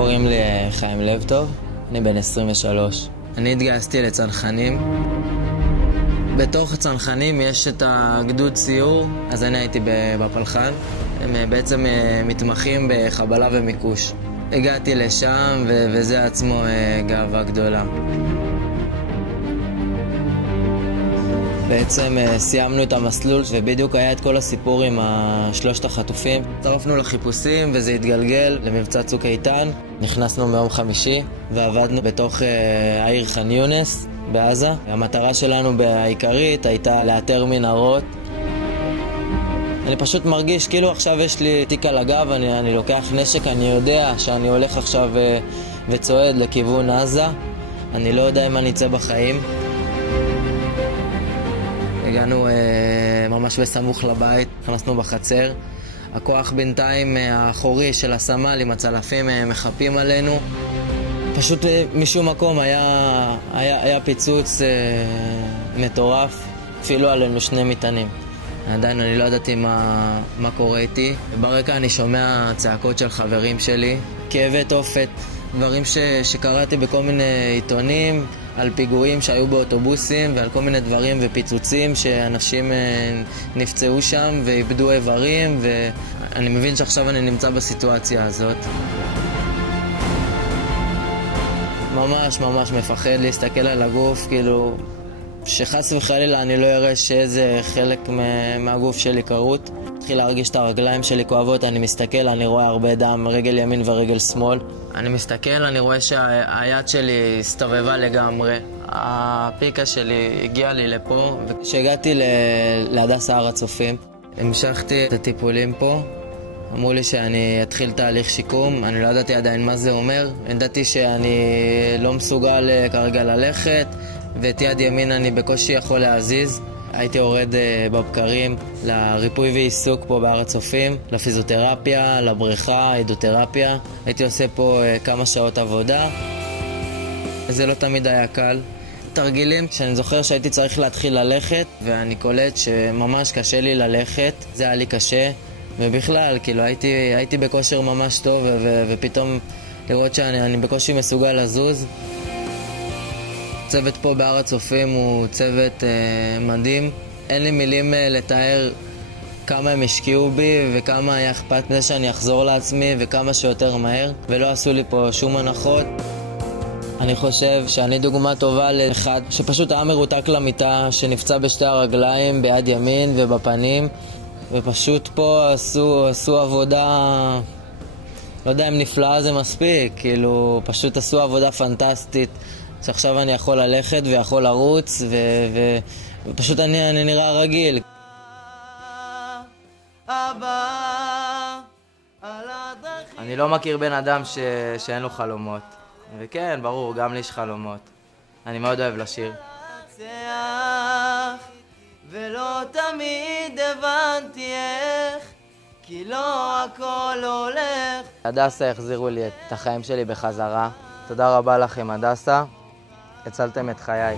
קוראים לי חיים לב טוב, אני בן 23. אני התגייסתי לצנחנים. בתוך הצנחנים יש את הגדוד סיור, אז אני הייתי בפלחן. הם בעצם מתמחים בחבלה ומיקוש. הגעתי לשם וזה עצמו גאווה גדולה. בעצם סיימנו את המסלול ובדיוק היה את כל הסיפור עם שלושת החטופים. הצטרפנו לחיפושים וזה התגלגל למבצע צוק איתן. נכנסנו ביום חמישי ועבדנו בתוך העיר ח'אן יונס בעזה. המטרה שלנו בעיקרית הייתה לאתר מנהרות. אני פשוט מרגיש כאילו עכשיו יש לי תיק על הגב, אני לוקח נשק, אני יודע שאני הולך עכשיו וצועד לכיוון עזה. אני לא יודע אם אני אצא בחיים. הגענו ממש בסמוך לבית, נכנסנו בחצר. הכוח בינתיים האחורי של הסמל עם הצלפים מחפים עלינו. פשוט משום מקום היה פיצוץ מטורף, אפילו עלינו 2 מטענים. עדיין אני לא ידעתי מה קורה איתי. ברקע אני שומע צעקות של חברים שלי, כאבי תופת, דברים שקראתי בכל מיני עיתונים, על פיגועים שהיו באוטובוסים ועל כל מיני דברים ופיצוצים שאנשים נפצעו שם ואיבדו איברים, ואני מבין שעכשיו אני נמצא בסיטואציה הזאת. ממש מפחד להסתכל על הגוף, כאילו שחס וחלילה אני לא אראה שאיזה חלק מהגוף שלי קרוט. התחיל להרגיש את הרגליים שלי כואבות, אני מסתכל, אני רואה הרבה דם, רגל ימין ורגל שמאל. אני מסתכל, אני רואה שהיד שלי הסתובבה לגמרי. הפיקה שלי הגיעה לי לפה, וכשהגעתי להדסה הר הצופים, המשכתי את הטיפולים פה. אמרו לי שאני אתחיל תהליך שיקום, אני לא ידעתי עדיין מה זה אומר. ידעתי שאני לא מסוגל כרגע ללכת, ואת יד ימין אני בקושי יכול להזיז. הייתי יורד בבקרים לריפוי ועיסוק פה בהר הצופים, לפיזיותרפיה, לבריכה, הידרותרפיה. הייתי עושה פה כמה שעות עבודה. זה לא תמיד היה קל. תרגילים שאני זוכר שהייתי צריך להתחיל ללכת, ואני קולט שממש קשה לי ללכת. זה היה לי קשה, ובכלל, כאילו הייתי בכושר ממש טוב, ופתאום לראות שאני בקושי מסוגל לזוז. הצוות פה בהר הצופים הוא צוות מדהים. אין לי מילים לתאר כמה הם השקיעו בי וכמה היה אכפת מזה שאני אחזור לעצמי וכמה שיותר מהר, ולא עשו לי פה שום הנחות. אני חושב שאני דוגמה טובה לאחד שפשוט היה מרותק למיטה, שנפצע בשתי הרגליים, ביד ימין ובפנים, ופשוט פה עשו עבודה, לא יודע אם נפלאה זה מספיק, כאילו פשוט עשו עבודה פנטסטית. שעכשיו אני יכול ללכת ויכול לרוץ, ופשוט אני נראה רגיל. אני לא מכיר בן אדם שאין לו חלומות. וכן, ברור, גם לי יש חלומות. אני מאוד אוהב לשיר. ולא תמיד הבנתי איך, כי לא הכל הולך. הדסה החזירו לי את החיים שלי בחזרה. תודה רבה לכם, הדסה. הצלתם את חיי.